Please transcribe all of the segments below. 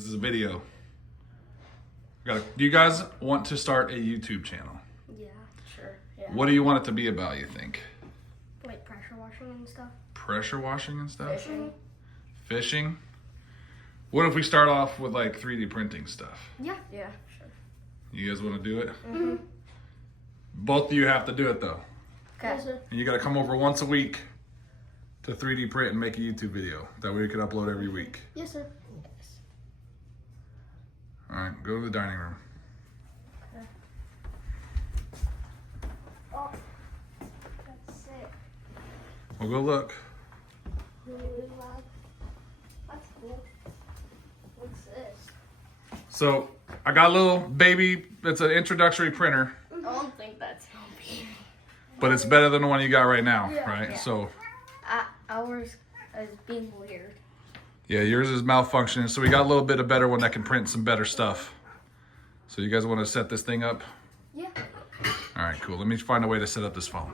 This is a video. Do you guys want to start a YouTube channel? Yeah, sure. Yeah. What do you want it to be about, you think? Like pressure washing and stuff. Pressure washing and stuff? Fishing. Fishing? What if we start off with like 3D printing stuff? Yeah. Yeah, sure. You guys want to do it? Mm-hmm. Both of you have to do it though. Okay. Yes, sir. And you got to come over once a week to 3D print and make a YouTube video. That way we can upload every week. Yes, sir. All right, go to the dining room. Okay. Oh, that's it. We'll go look. That's cool. What's this? So I got a little baby, it's an introductory printer, I don't think that's healthy. but it's better than the one you got right now, right? Yeah. So Ours is being weird. yeah, yours is malfunctioning. So we got a little bit of better one that can print some better stuff. So you guys want to set this thing up? Yeah. All right, cool. Let me find a way to set up this phone.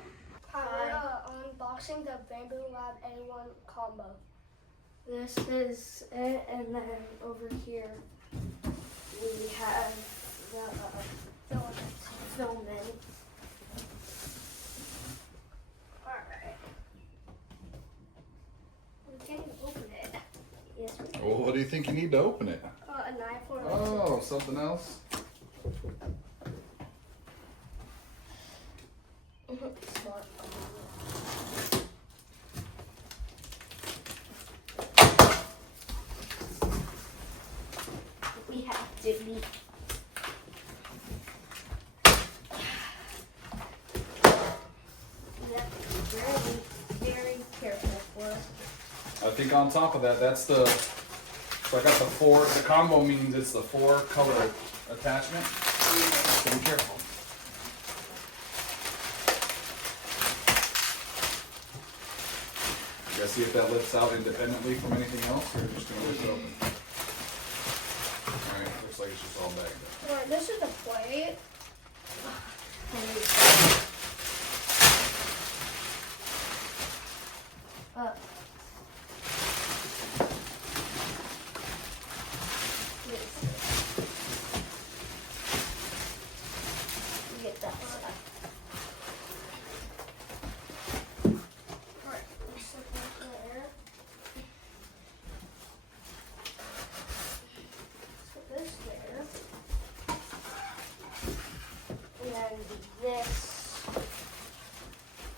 Hi. Unboxing the Bamboo Lab A1 combo. This is it, and then over here we have the filament. Alright. We can't even open it. Yes, we can. Well, what do you think you need to open it? A knife or a Oh, something else? Smart. We have to be. We have to be very, very careful for us. I think on top of that, that's the, so I got the combo means it's the 4 color attachment. So be careful. You guys see if that lifts out independently from anything else, or just gonna lift it open? Alright, looks like it's just all bagged up. Alright, this is the plate. Get that one out. Alright, let's look right there. So this there. And then this.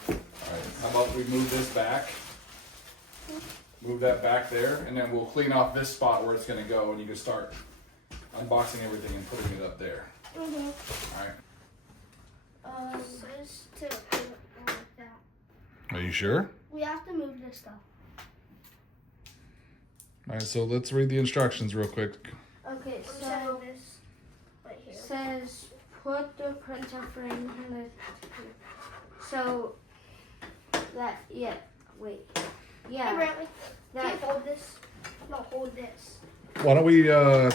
Alright, how about we move this back? Move that back there, and then we'll clean off this spot where it's gonna go, and you can start unboxing everything and putting it up there. Alright. This too. Like that. Are you sure? We have to move this stuff. Alright, so let's read the instructions real quick. Okay, so this right here says put the printer frame in the. So that wait. Yeah. Hey, Brantley, can you hold this? No, hold this. Why don't we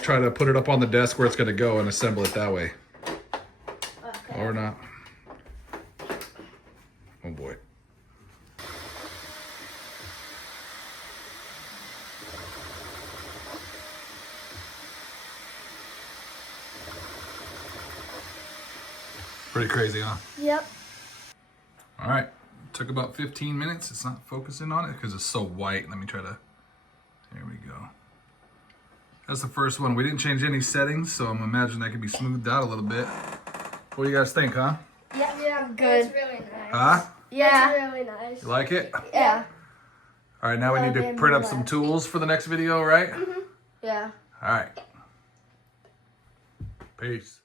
try to put it up on the desk where it's gonna go and assemble it that way? Okay. Or not. Oh boy. Pretty crazy, huh? Yep. All right, took about 15 minutes. It's not focusing on it because it's so white. Let me try to, there we go. That's the first one. We didn't change any settings, so I'm imagining that could be smoothed out a little bit. What do you guys think, huh? Yeah, good. It's really nice. Huh? Yeah. It's really nice. You like it? Yeah. All right, now we need to print up some tools for the next video, right? Yeah. All right. Peace.